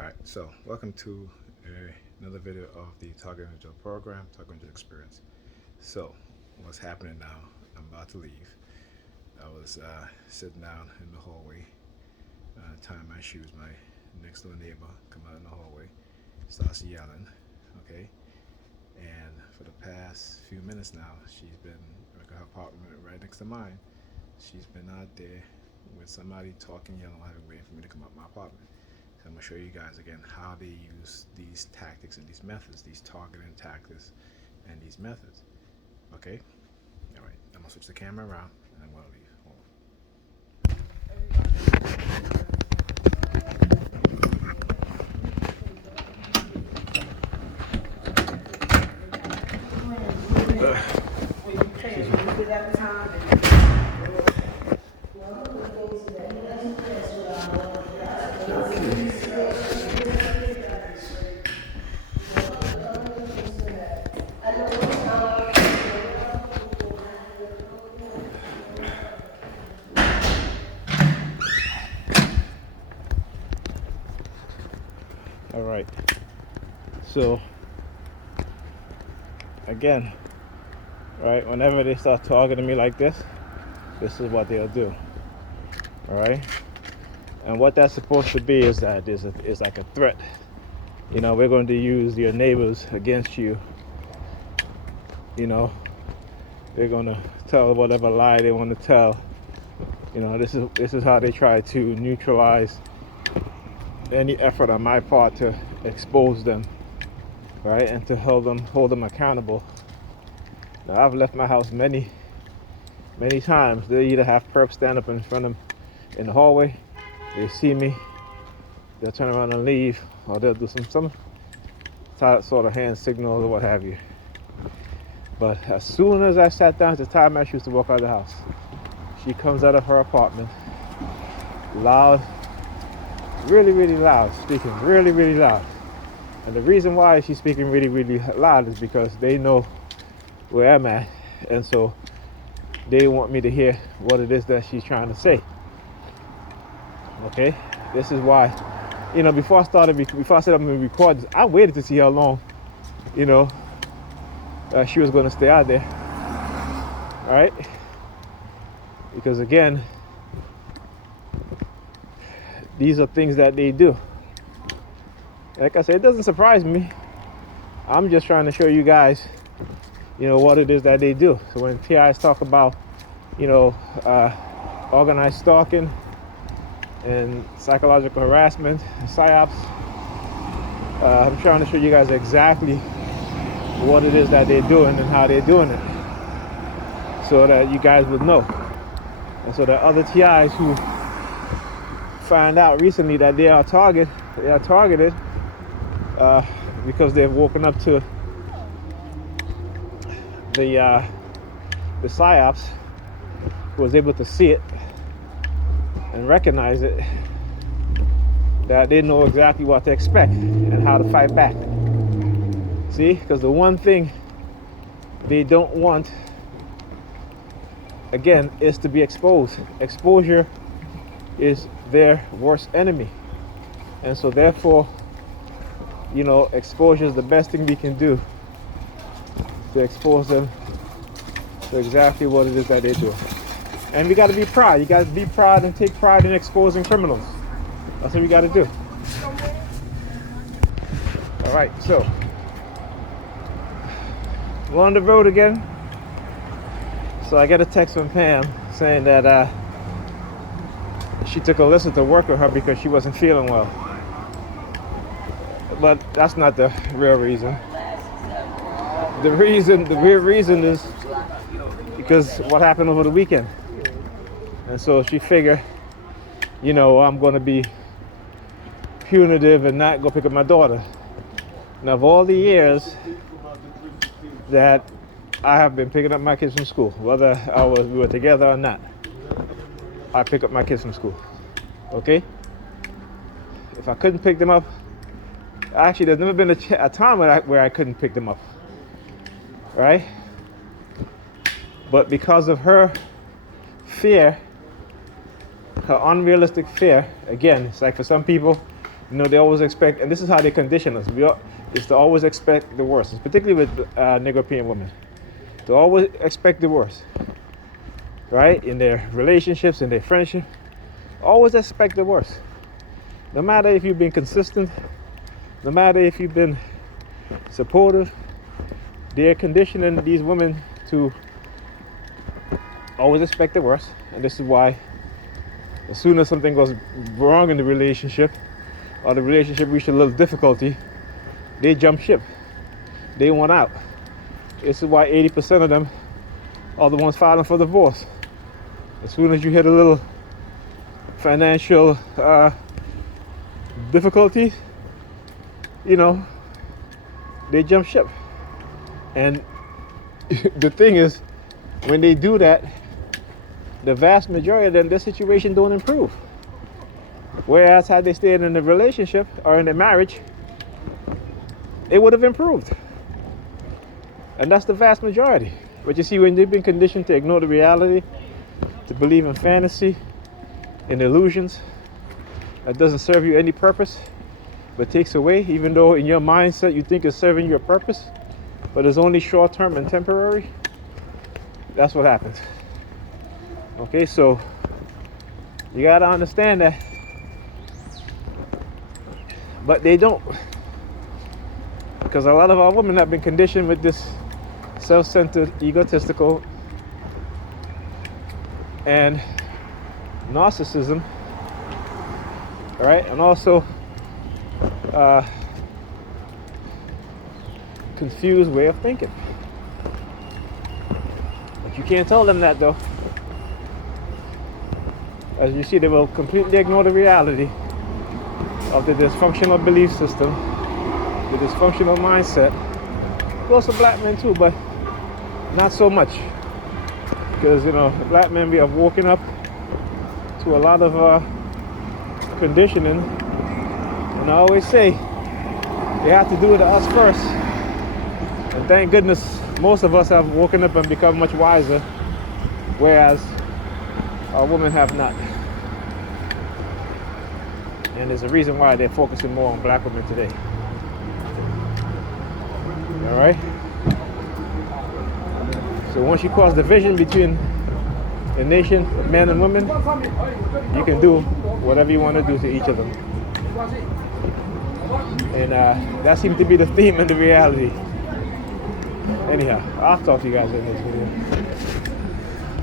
Alright, so welcome to another video of the Target Individual Program, Target Individual Experience. So, what's happening now? I'm about to leave. I was sitting down in the hallway, tying my shoes. My next door neighbor come out in the hallway, starts yelling, okay? And for the past few minutes now, she's been, like her apartment right next to mine, she's been out there with somebody talking, yelling, waiting for me to come out my apartment. So I'm going to show you guys again how they use these tactics and these methods, these targeting tactics and these methods. Okay? All right. I'm going to switch the camera around and I'm going to leave. Hold All right. So again, right, whenever they start targeting me like this is what they'll do. All right. And what that's supposed to be is that it's like a threat. You know, we're going to use your neighbors against you. You know, they're going to tell whatever lie they want to tell. You know, this is how they try to neutralize any effort on my part to expose them, right, and to hold them accountable. Now, I've left my house many times. They either have perps stand up in front of them in the hallway, they see me, they'll turn around and leave, or they'll do some sort of hand signals or what have you. But as soon as I sat down to tie my shoes to walk out of the house, she comes out of her apartment, loud, really loud, speaking really loud. And the reason why she's speaking really loud is because they know where I'm at, and so they want me to hear what it is that she's trying to say. Okay, this is why, you know, before I set up and record this, I waited to see how long, you know, she was going to stay out there. All right, because again, these are things that they do. Like I said, it doesn't surprise me. I'm just trying to show you guys, you know, what it is that they do. So when PIs talk about, you know, organized stalking and psychological harassment, psyops, I'm trying to show you guys exactly what it is that they're doing and how they're doing it, so that you guys would know, and so that other TIs who find out recently that they are targeted because they've woken up to the psyops, was able to see it and recognize it, that they know exactly what to expect and how to fight back. See, because the one thing they don't want, again, is to be exposed. Exposure is their worst enemy, and so therefore, you know, exposure is the best thing we can do to expose them to exactly what it is that they do. And we got to be proud. You guys be proud and take pride in exposing criminals. That's what we got to do. All right, so we're on the road again. So I get a text from Pam saying that she took Alyssa to work with her because she wasn't feeling well. But that's not the real reason. The real reason is because what happened over the weekend. And so she figured, you know, I'm going to be punitive and not go pick up my daughter. Now, of all the years that I have been picking up my kids from school, whether we were together or not, I pick up my kids from school. Okay? If I couldn't pick them up, actually, there's never been a time where I couldn't pick them up. Right? But because of her fear, her unrealistic fear, again, it's like for some people, You know, they always expect, and this is how they condition us. Is to always expect the worst, particularly with Negro women. To always expect the worst, right? In their relationships, in their friendship, always expect the worst. No matter if you've been consistent, no matter if you've been supportive, they're conditioning these women to always expect the worst. And this is why as soon as something goes wrong in the relationship, or the relationship reaches a little difficulty, they jump ship. They want out. This is why 80% of them are the ones filing for divorce. As soon as you hit a little financial difficulty, you know, they jump ship. And the thing is, when they do that, the vast majority of them, their situation don't improve. Whereas had they stayed in a relationship or in a marriage, it would have improved. And that's the vast majority. But you see, when they've been conditioned to ignore the reality, to believe in fantasy, in illusions, that doesn't serve you any purpose, but takes away, even though in your mindset you think it's serving your purpose, but it's only short-term and temporary, that's what happens. Okay, so you gotta understand that. But they don't. Because a lot of our women have been conditioned with this self-centered, egotistical, and narcissism, all right, and also confused way of thinking. But you can't tell them that, though. As you see, they will completely ignore the reality of the dysfunctional belief system, the dysfunctional mindset. Well, some black men too, but not so much. Because, you know, the black men, we have woken up to a lot of conditioning. And I always say, you have to do it to us first. And thank goodness, most of us have woken up and become much wiser, whereas our women have not. And there's a reason why they're focusing more on black women today. All right? So once you cross the division between a nation of men and women, you can do whatever you want to do to each of them. And that seems to be the theme and the reality. Anyhow, I'll talk to you guys in this video.